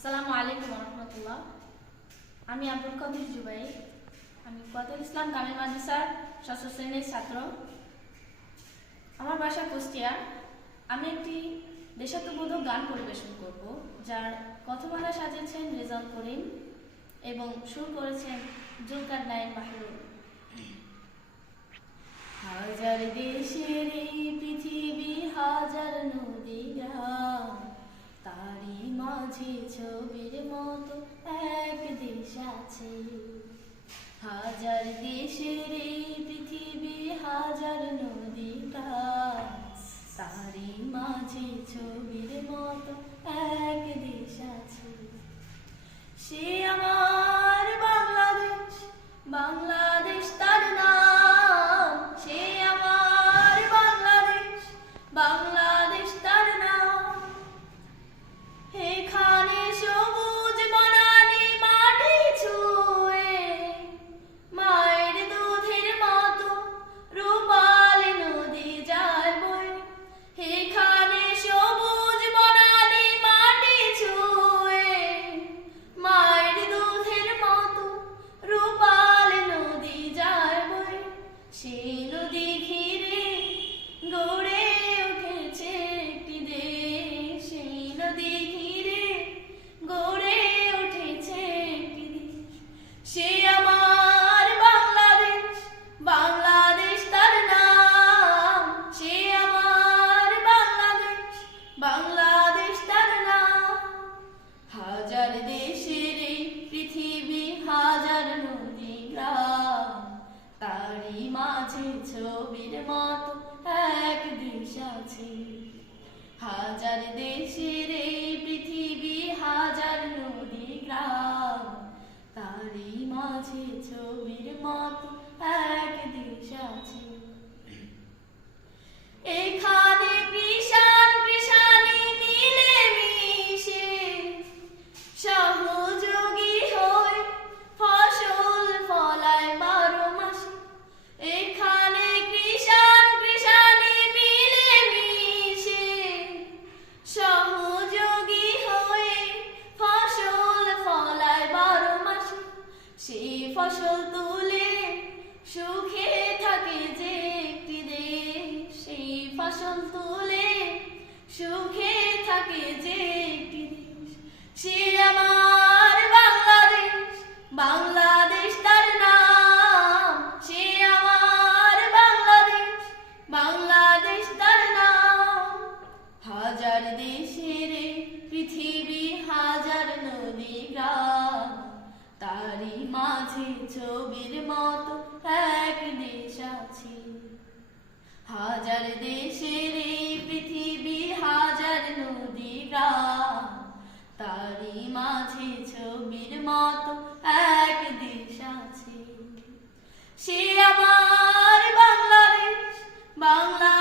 আসসালামু আলাইকুম রহমতুল্লাহ আমি আব্দুল কবির জুবাই। আমি কদর ইসলাম কামিল মাদ্রাসার ষষ্ঠ শ্রেণির ছাত্র। আমার বাসা কুষ্টিয়া। আমি একটি দেশাত্মবোধক গান পরিবেশন করব, যার কথমালা সাজিয়েছেন রেজাল করিম এবং সুর করেছেন জুলকার নাইন বাহরুল হাজার দেশের ছবির মতো এক দেশ আছে। হাজার দেশের এই ছবির মতো একদিন সাথে হাজার দেশের এই পৃথিবী, হাজার নদী, গ্রাম, তারই মাঝে ছবির মতো একদিন দেশ সেই তুলে সুখে থাকে যে একটি দেশ সে আমার বাংলাদেশ বাংলাদেশ তার নাম। সে আমার বাংলাদেশ বাংলাদেশ তার নাম। হাজার দেশের পৃথিবী, হাজার নদী, গ্রাম। তারই মাঝে ছবির মতো এক দেশ আছে। হাজার দেশের পৃথিবী, হাজার নদী গ্রাম তারই মাঝে ছবির মতো এক দেশ আছে। সে আমার বাংলাদেশ বাংলাদেশ